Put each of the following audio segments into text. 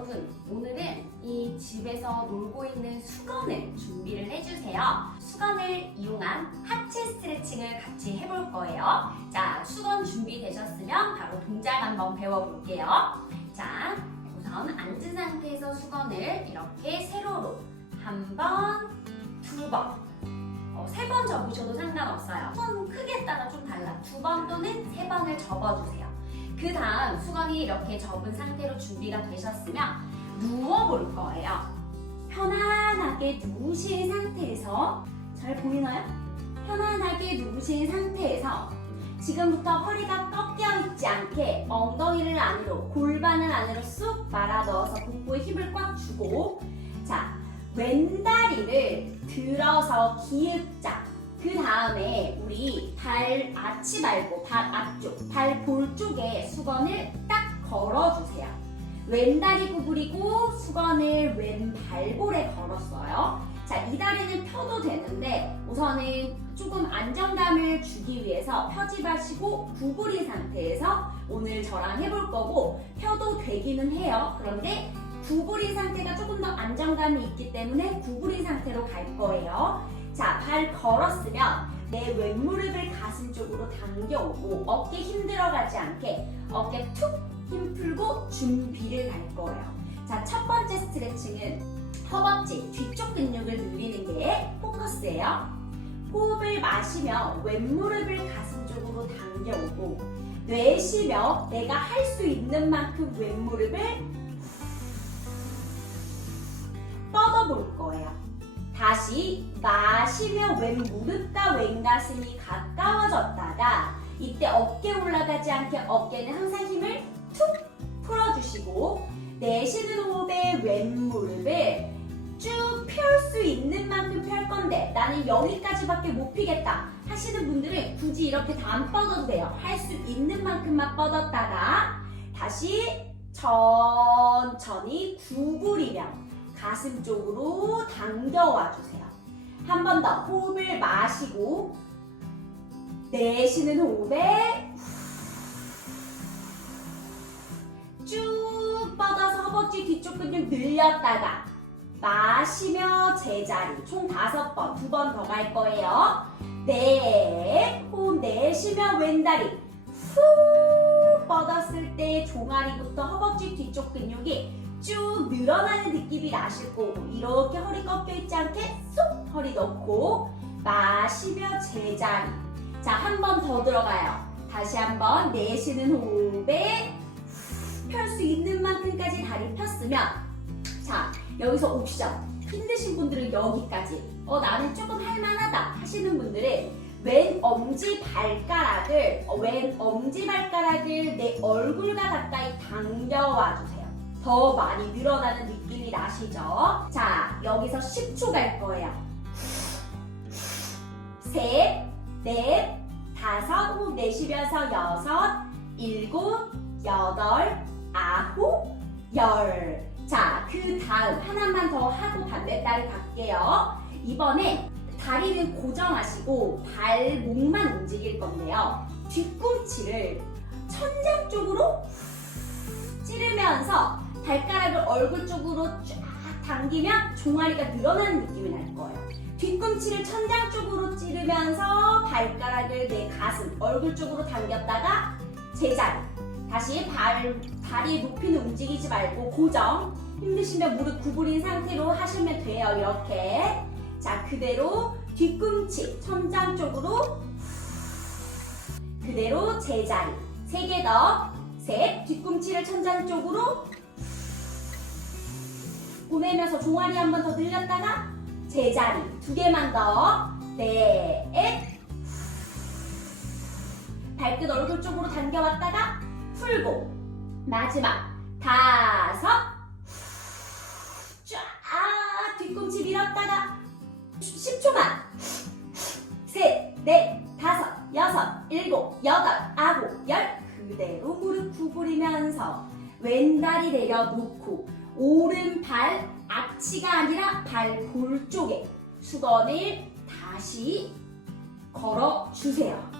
여러분, 오늘은 이 집에서 놀고 있는 수건을 준비를 해주세요. 수건을 이용한 하체 스트레칭을 같이 해볼 거예요. 자, 수건 준비되셨으면 바로 동작 한번 배워볼게요. 자, 우선 앉은 상태에서 수건을 이렇게 세로로 한 번, 두 번, 어, 세번 접으셔도 상관없어요. 손 크기에 따라 좀 달라. 두 번 또는 세 번을 접어주세요. 그 다음 수건이 이렇게 접은 상태로 준비가 되셨으면 누워볼 거예요. 편안하게 누우신 상태에서 잘 보이나요? 편안하게 누우신 상태에서 지금부터 허리가 꺾여 있지 않게 엉덩이를 안으로 골반을 안으로 쑥 말아 넣어서 복부에 힘을 꽉 주고 자 왼다리를 들어서 기읍자 그 다음에 우리 발 아치 말고 발 앞쪽, 발 볼 쪽에 수건을 딱 걸어주세요. 왼다리 구부리고 수건을 왼 발볼에 걸었어요. 자, 이 다리는 펴도 되는데 우선은 조금 안정감을 주기 위해서 펴지 마시고 구부린 상태에서 오늘 저랑 해볼 거고 펴도 되기는 해요. 그런데 구부린 상태가 조금 더 안정감이 있기 때문에 구부린 상태로 갈 거예요. 자, 발 걸었으면 내 왼무릎을 가슴 쪽으로 당겨오고 어깨 힘들어가지 않게 어깨 툭 힘 풀고 준비를 할 거예요. 자, 첫 번째 스트레칭은 허벅지 뒤쪽 근육을 늘리는 게 포커스예요. 호흡을 마시며 왼무릎을 가슴 쪽으로 당겨오고 내쉬며 내가 할 수 있는 만큼 왼무릎을 뻗어볼 거예요. 다시 마시며 왼 무릎과 왼 가슴이 가까워졌다가 이때 어깨 올라가지 않게 어깨는 항상 힘을 툭 풀어주시고 내쉬는 호흡에 왼 무릎을 쭉 펼 수 있는 만큼 펼 건데 나는 여기까지밖에 못 피겠다 하시는 분들은 굳이 이렇게 다 안 뻗어도 돼요. 할 수 있는 만큼만 뻗었다가 다시 천천히 구부리며 가슴 쪽으로 당겨와 주세요. 한 번 더 호흡을 마시고 내쉬는 호흡에 쭉 뻗어서 허벅지 뒤쪽 근육 늘렸다가 마시며 제자리 총 다섯 번, 두 번 더 갈 거예요. 네, 호흡 내쉬며 왼다리 후 뻗었을 때 종아리부터 허벅지 뒤쪽 근육이 쭉 늘어나는 느낌이 나실 거고 이렇게 허리 꺾여 있지 않게 쏙 허리 넣고 마시며 제자리. 자 한 번 더 들어가요. 다시 한번 내쉬는 호흡에 펼 수 있는 만큼까지 다리 폈으면 자 여기서 옵션. 힘드신 분들은 여기까지. 어 나는 조금 할만하다 하시는 분들은 왼 엄지 발가락을 어, 왼 엄지 발가락을 내 얼굴과 가까이 당겨와 주세요. 더 많이 늘어나는 느낌이 나시죠? 자, 여기서 10초 갈 거예요. 셋, 넷, 다섯, 호흡 내쉬면서 여섯, 일곱, 여덟, 아홉, 열. 자, 그 다음 하나만 더 하고 반대다리 갈게요. 이번에 다리는 고정하시고 발목만 움직일 건데요. 뒤꿈치를 천장 쪽으로 찌르면서 발가락을 얼굴 쪽으로 쫙 당기면 종아리가 늘어나는 느낌이 날 거예요. 뒤꿈치를 천장 쪽으로 찌르면서 발가락을 내 가슴, 얼굴 쪽으로 당겼다가 제자리. 다시 발, 다리 높이는 움직이지 말고 고정. 힘드시면 무릎 구부린 상태로 하시면 돼요. 이렇게. 자, 그대로 뒤꿈치 천장 쪽으로 그대로 제자리. 세 개 더. 셋. 뒤꿈치를 천장 쪽으로 보내면서 종아리 한 번 더 늘렸다가 제자리. 두 개만 더. 넷. 발끝 얼굴 쪽으로 당겨왔다가 풀고 마지막 다섯 쫙 뒤꿈치 밀었다가 10초만 셋, 넷, 다섯, 여섯, 일곱, 여덟, 아홉, 열 그대로 무릎 구부리면서 왼다리 내려놓고 오른발 아치가 아니라 발볼 쪽에 수건을 다시 걸어주세요.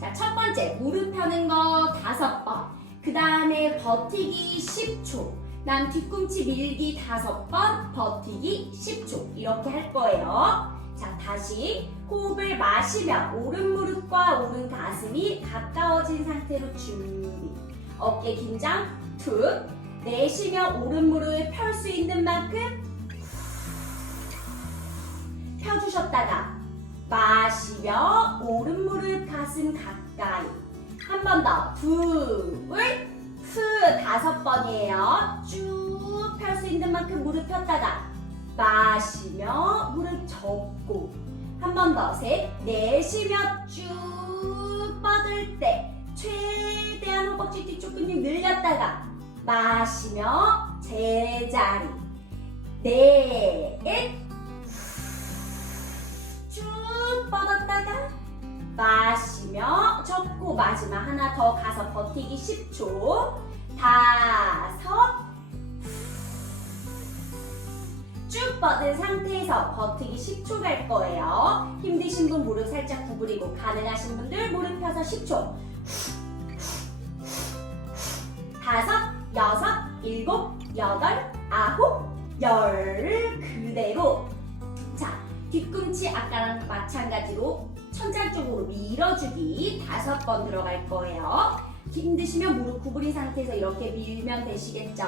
자, 첫 번째 무릎 펴는 거 다섯 번. 그 다음에 버티기 10초. 난 뒤꿈치 밀기 다섯 번, 버티기 10초 이렇게 할 거예요. 자, 다시 호흡을 마시며 오른 무릎과 오른 가슴이 가까워진 상태로 준비. 어깨 긴장 툭. 내쉬며 오른 무릎을 펼수 있는 만큼 펴주셨다가 마시며 오른 무릎 가슴 가까이. 한 번 더. 둘, 후 다섯 번이에요. 쭉 펼 수 있는 만큼 무릎 폈다가 마시며 무릎 접고 한 번 더 셋 내쉬며 쭉 뻗을 때 최대한 허벅지 뒤쪽 근육 늘렸다가 마시며 제자리. 넷쭉 뻗었다가 마시며 접고 마지막 하나 더 가서 버티기 10초. 다섯. 쭉 뻗은 상태에서 버티기 10초 갈 거예요. 힘드신 분 무릎 살짝 구부리고 가능하신 분들 무릎 펴서 10초 여덟 아홉 열 그대로 자 뒤꿈치 아까랑 마찬가지로 천장 쪽으로 밀어주기 다섯 번 들어갈 거예요. 힘드시면 무릎 구부린 상태에서 이렇게 밀면 되시겠죠?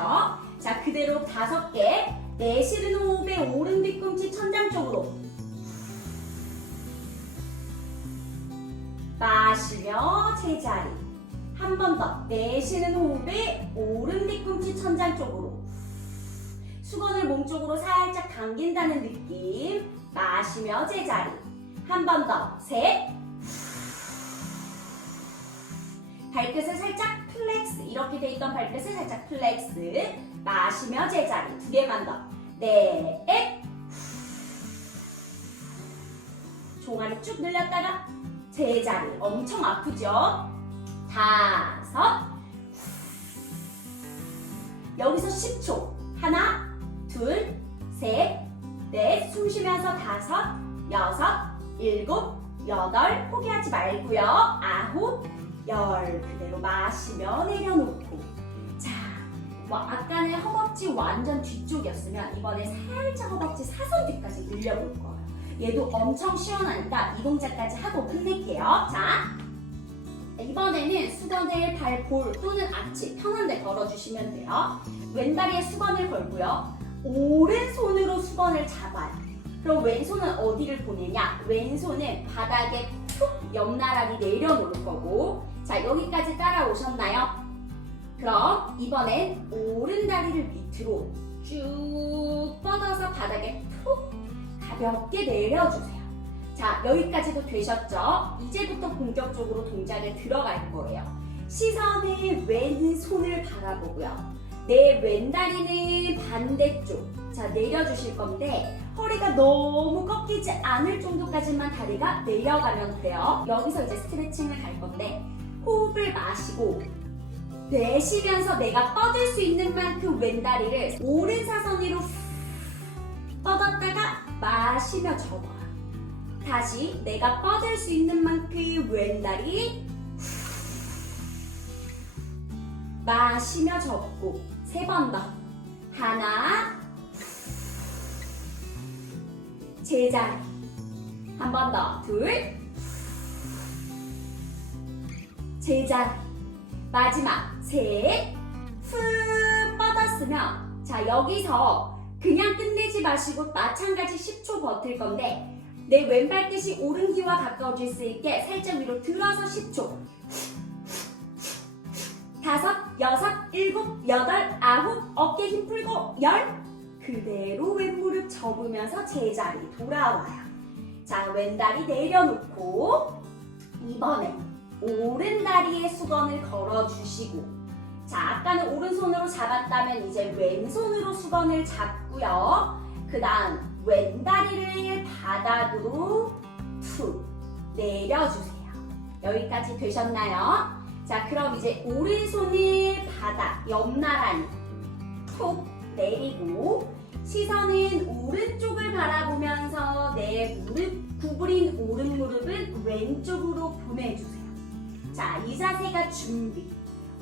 자, 그대로 다섯 개. 내쉬는 호흡에 오른 뒤꿈치 천장 쪽으로. 마시며 제자리. 한 번 더. 내쉬는 호흡에 오른 뒤꿈치 천장 쪽으로. 수건을 몸 쪽으로 살짝 당긴다는 느낌. 마시며 제자리. 한 번 더. 셋. 발끝을 살짝 플렉스. 이렇게 돼 있던 발끝을 살짝 플렉스. 마시며 제자리. 두 개만 더. 넷. 종아리 쭉 늘렸다가 제자리. 엄청 아프죠? 다섯. 여기서 10초. 하나, 쉬면서 다섯, 여섯, 일곱, 여덟. 포기하지 말고요. 아홉, 열. 그대로 마시며 내려놓고. 자, 뭐 아까는 허벅지 완전 뒤쪽이었으면 이번에 살짝 허벅지 사선 뒤까지 늘려볼 거예요. 얘도 엄청 시원하니까 이 동작까지 하고 끝낼게요. 자, 이번에는 수건을 발 볼 또는 아치 편한 데 걸어주시면 돼요. 왼다리에 수건을 걸고요. 오른손으로 수건을 잡아요. 그럼 왼손은 어디를 보내냐? 왼손은 바닥에 툭 옆나란히 내려놓을 거고 자 여기까지 따라오셨나요? 그럼 이번엔 오른 다리를 밑으로 쭉 뻗어서 바닥에 툭 가볍게 내려주세요. 자, 여기까지도 되셨죠? 이제부터 본격적으로 동작에 들어갈 거예요. 시선은 왼손을 바라보고요. 내 왼다리는 반대쪽. 자, 내려주실 건데, 허리가 너무 꺾이지 않을 정도까지만 다리가 내려가면 돼요. 여기서 이제 스트레칭을 갈 건데, 호흡을 마시고, 내쉬면서 내가 뻗을 수 있는 만큼 왼다리를 오른 사선으로 뻗었다가 마시며 접어요. 다시 내가 뻗을 수 있는 만큼 왼다리 마시며 접고 세 번 더. 하나. 제자리. 한 번 더. 둘. 제자리. 마지막 셋 후 뻗었으면 자 여기서 그냥 끝내지 마시고 마찬가지 10초 버틸 건데 내 왼발 끝이 오른 귀와 가까워질 수 있게 살짝 위로 들어서 10초. 다섯, 여섯, 일곱, 여덟, 아홉, 어깨 힘 풀고 열. 그대로 왼무릎 접으면서 제자리 돌아와요. 자, 왼다리 내려놓고 이번에 오른 다리에 수건을 걸어주시고 자, 아까는 오른손으로 잡았다면 이제 왼손으로 수건을 잡고요. 그 다음 왼다리를 바닥으로 툭 내려주세요. 여기까지 되셨나요? 자, 그럼 이제 오른손을 바닥, 옆나란히 툭 내리고 시선은 오른쪽을 바라보면서 내 무릎, 구부린 오른 무릎은 왼쪽으로 보내주세요. 자, 이 자세가 준비.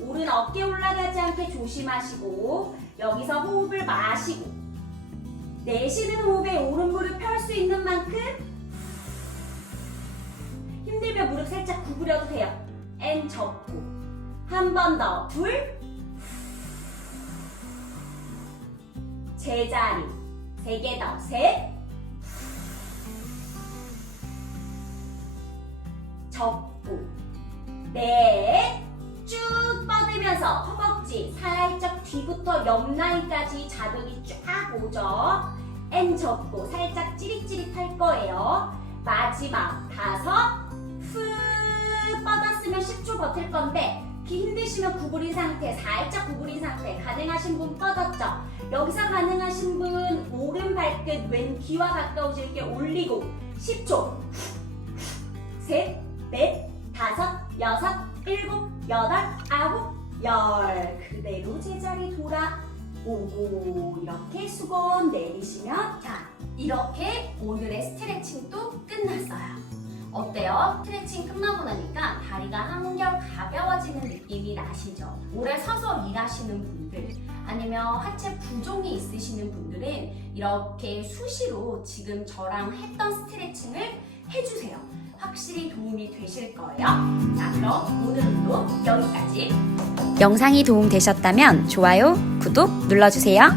오른 어깨 올라가지 않게 조심하시고 여기서 호흡을 마시고 내쉬는 호흡에 오른 무릎 펼 수 있는 만큼 힘들면 무릎 살짝 구부려도 돼요. N 접고 한 번 더 둘 제자리. 세 개 더. 셋. 접고. 넷 쭉 뻗으면서 허벅지 살짝 뒤부터 옆 라인까지 자극이 쫙 오죠. N 접고 살짝 찌릿찌릿 할 거예요. 마지막 다섯. 후 뻗었으면 10초 버틸 건데 힘드시면 구부린 상태 살짝 구부린 상태 가능하신 분 뻗었죠. 여기서 가능하신 분 오른 발끝 왼 귀와 가까워질게 올리고 10초 셋, 넷, 다섯, 여섯, 일곱, 여덟, 아홉, 열 그대로 제자리 돌아오고 이렇게 수건 내리시면 자 이렇게 오늘의 스트레칭도 끝났어요. 어때요? 스트레칭 끝나고 나니까 다리가 한결 가벼워지는 느낌이 나시죠? 오래 서서 일하시는 분들 아니면 하체 부종이 있으시는 분들은 이렇게 수시로 지금 저랑 했던 스트레칭을 해주세요. 확실히 도움이 되실 거예요. 자, 그럼 오늘 운동 여기까지. 영상이 도움되셨다면 좋아요, 구독 눌러주세요.